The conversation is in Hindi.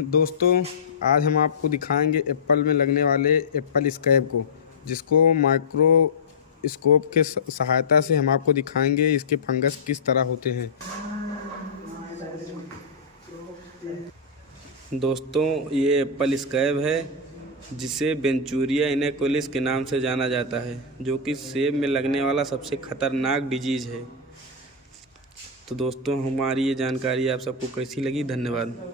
दोस्तों, आज हम आपको दिखाएंगे एप्पल में लगने वाले एप्पल स्कैब को, जिसको माइक्रोस्कोप के सहायता से हम आपको दिखाएंगे इसके फंगस किस तरह होते हैं। दोस्तों, ये एप्पल स्कैब है जिसे वेंचूरिया इनेकोलिस के नाम से जाना जाता है, जो कि सेब में लगने वाला सबसे खतरनाक डिजीज़ है। तो दोस्तों, हमारी ये जानकारी आप सबको कैसी लगी? धन्यवाद।